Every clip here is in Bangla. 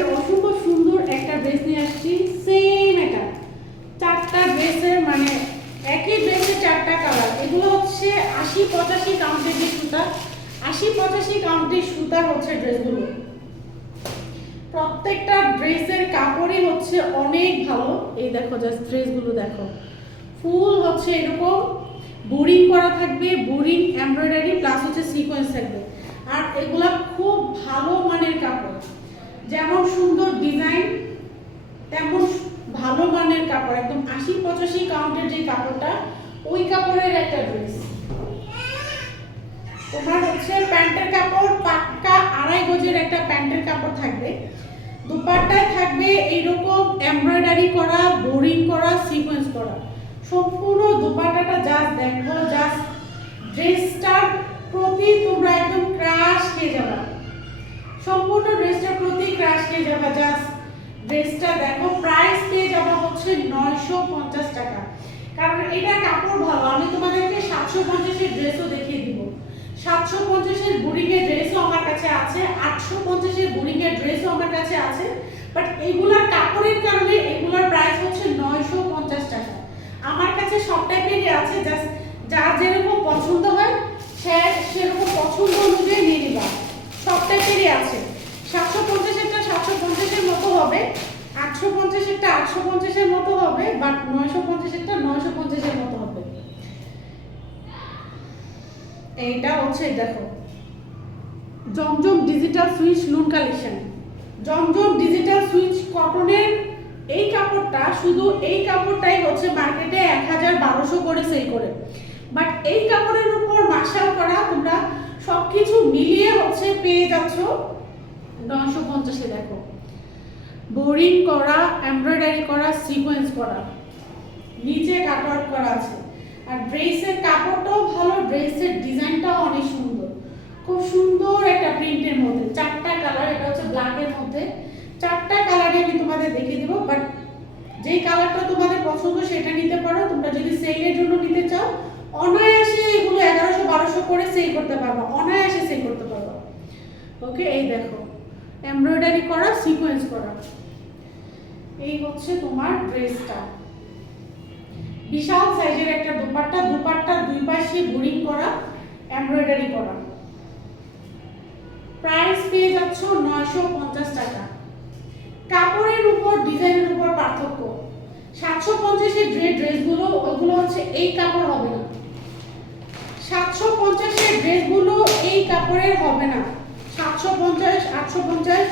ব্র্যান্ডের অসম্ভব সুন্দর একটা ড্রেস নিয়ে আসছি সেম এটা চারটা ড্রেসের মানে একই ড্রেসের চারটা কালার এগুলো হচ্ছে আশি পঁচাশি কাউন্টের যে সুতা। আশি পঁচাশি কাউন্টের সুতার হচ্ছে ড্রেসগুলো প্রত্যেকটা ড্রেসের কাপড়ই হচ্ছে অনেক ভালো। এই দেখো জাস্ট ড্রেসগুলো দেখো। ফুল হচ্ছে এরকম। বোরিং করা থাকবে, বোরিং এমব্রয়ডারি প্লাস হচ্ছে সিকোয়েন্স থাকবে। আর এগুলা খুব ভালো মানের কাপড়। যেমন সুন্দর ডিজাইন তেমন ভালো মানের কাপড়, একদম আশি পঁচাশি কাউন্টের যে কাপড়টা, ওই কাপড়ের একটা ড্রেস তোমার হচ্ছে প্যান্টের কাপড়, পাক্কা আড়াই গজের একটা প্যান্টের কাপড় থাকবে। দুপাট্টায় থাকবে এইরকম এমব্রয়ডারি করা বোরিং করা সিকোয়েন্স করা। সম্পূর্ণ দুপাট্টাটা জাস্ট দেখো জাস্ট ড্রেসটার প্রতি তোমরা একদম ক্রাশ খেয়ে যাবা। সম্পূর্ণ ড্রেসটার প্রতি ক্রাশ খেয়ে যাবা। জাস্ট ড্রেসটা দেখো প্রাইস পেয়ে যাবা হচ্ছে নয়শো পঞ্চাশ টাকা। কারণ এটা কাপড় ভালো, আমি তোমাদেরকে সাতশো পঞ্চাশের ড্রেসও দেখিয়ে দিব। সাতশো পঞ্চাশের বুড়িংয়ের ড্রেসও আমার কাছে আছে, আটশো পঞ্চাশের বুড়িংয়ের ড্রেসও আমার কাছে আছে বাট এগুলার কাপড়ের কারণে এগুলার প্রাইস হচ্ছে নয়শো পঞ্চাশ টাকা। আমার কাছে সব টাইপেরই আছে জাস্ট যার যেরকম পছন্দ হয় সে সেরকম পছন্দ অনুযায়ী নিয়ে নিবা সব টাইপেরই আছে সাতশো পঞ্চাশেরটা সাতশো পঞ্চাশের মতো হবে আটশো পঞ্চাশেরটা আটশো পঞ্চাশের মতো হবে বাট নয়শো পঞ্চাশেরটা নয়শো পঞ্চাশের মতো হবে এইটা হচ্ছে দেখো। Zamzam digital switch lawn collection Zamzam digital switch কটনের এই কাপড়টা শুধু এই কাপড়টাই হচ্ছে মার্কেটে এক হাজার বারোশো করে সেল করে। বাট এই কাপড়ের উপর মার্শাল করা তোমরা সব কিছু মিলিয়ে হচ্ছে পেয়ে যাচ্ছ নয়শো পঞ্চাশে দেখো। বোরিং করা এমব্রয়ডারি করা সিকোয়েন্স করা। নিচে কাটওয়ার্ক করা আছে। আর ড্রেসের কাপড়টাও ভালো ড্রেসের ডিজাইনটাও অনেক সুন্দর। খুব সুন্দর একটা প্রিন্টের মধ্যে, চারটা কালার এটা হচ্ছে ব্ল্যাকের মধ্যে। চারটা কালারে আমি তোমাদের দেখিয়ে দেবো বাট যেই কালারটা তোমাদের পছন্দ সেটা নিতে পারো। তোমরা যদি সেলের জন্য নিতে চাও, অনায়াসে এগুলো এগারোশো, বারোশো করে সেল করতে পারবা, অনায়াসে সেল করতে পারবা। ওকে এই দেখো এমব্রয়ডারি করা সিকোয়েন্স করা। এই হচ্ছে তোমার ড্রেসটা বিশাল সাইজের একটা দুপাট্টা দুপাট্টা দুই পাশে বোরিং করা এমব্রয়ডারি করা। প্রাইস পেয়ে যাচ্ছ নয়শো পঞ্চাশ টাকা। কাপড়ের উপর, ডিজাইনের উপর পার্থক্য। সাতশো পঞ্চাশের ড্রে ড্রেসগুলো, ওগুলো হচ্ছে এই কাপড় হবে না। সাতশো পঞ্চাশের ড্রেসগুলো এই কাপড়ের হবে না। সাতশো পঞ্চাশ, আটশো পঞ্চাশ,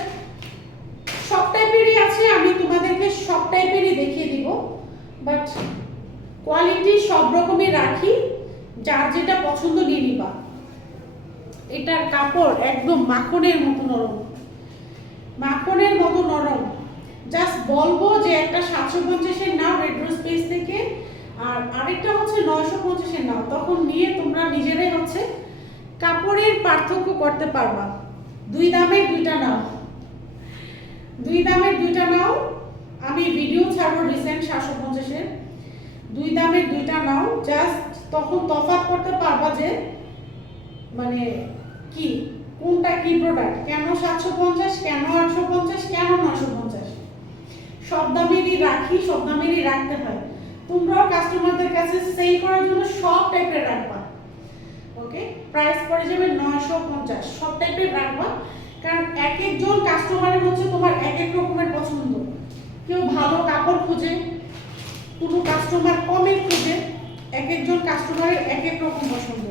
সব টাইপেরই আছে, আমি তোমাদেরকে সব টাইপেরই দেখিয়ে দিব। বাট কোয়ালিটি সব রকমই রাখি, যার যেটা পছন্দ নিয়ে নিবা। এটার কাপড় একদম মাখনের মতো নরম। মাখনের মতো নরম। জাস্ট বলব যে একটা সাতশো পঞ্চাশের নাও রেড্রো স্পেস থেকে, আর আরেকটা হচ্ছে নয়শো পঞ্চাশের নাও। তখন নিয়ে তোমরা নিজেরাই হচ্ছে কাপড়ের পার্থক্য করতে পারবা। দুই দামের দুইটা নাও। দুই দামের দুইটা নাও। আমি ভিডিও ছাড়বো রিসেন্ট সাতশো পঞ্চাশের। দামের দুইটা নাও জাস্ট তখন তফাৎ করতে পারবা যে মানে কি, কোনটা কি প্রোডাক্ট কেন সাতশো পঞ্চাশ, কেন আটশো পঞ্চাশ, কেন নশো পঞ্চাশ? সব দামেরই রাখি, সব দামেরই রাখতে হয়। তোমরাও কাস্টমারদের কাছে সেল করার জন্য সব টাইপের রাখবা। ওকে প্রাইস পড়ে যাবে নয়শো পঞ্চাশ। সব টাইপের রাখবা। কারণ এক একজন কাস্টমারের হচ্ছে তোমার এক এক রকমের পছন্দ। কেউ ভালো কাপড় খুঁজে কোনো কাস্টমার কমে খুঁজে এক একজন কাস্টমারের এক এক রকম পছন্দ।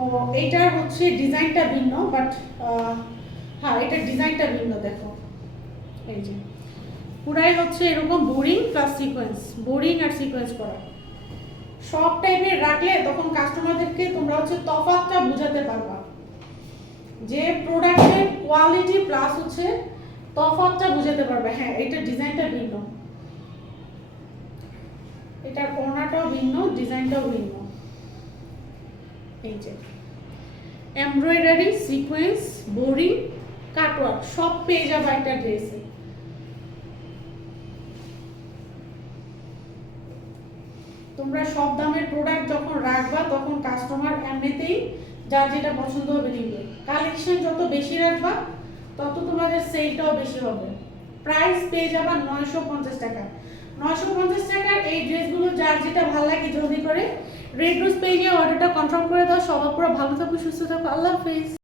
ও, এইটার হচ্ছে ডিজাইনটা ভিন্ন বাট হ্যাঁ এটার ডিজাইনটা ভিন্ন, দেখো। এই যে। পুরাই হচ্ছে এরকম বোরিং প্লাস সিকোয়েন্স বোরিং আর সিকোয়েন্স করা। সব টাইপের রাখলে তখন কাস্টমারদেরকে তোমরা হচ্ছে তফাৎটা বোঝাতে পারবা। যে প্রোডাক্টের কোয়ালিটি প্লাস হচ্ছে তফাৎটা বোঝাতে পারবে। হ্যাঁ এটার ডিজাইনটা ভিন্ন। এটার কোনাটাও ভিন্ন, ডিজাইনটাও ভিন্ন। এই যে এমব্রয়ডারি সিকোয়েন্স বোরিং কাটওয়ার্ক সব পেয়ে যাবে একটা ড্রেসে। তোমরা সব দামের প্রোডাক্ট যখন রাখবা, তখন কাস্টমার এমনিতেই যার যেটা পছন্দ হবে নিবে। কালেকশন যত বেশি রাখবা তত তোমাদের সেলটাও বেশি হবে। প্রাইস পেয়ে যাবা নয়শো পঞ্চাশ টাকা। নয়শো পঞ্চাশ টাকার এই ড্রেসগুলো যার যেটা ভালো লাগে জলদি করে। রেড রোজ পেয়ে নিয়ে অর্ডারটা কনফার্ম করে দাও। সবার পুরো ভালো থাকো, সুস্থ থাকো। আল্লাহ হাফেজ।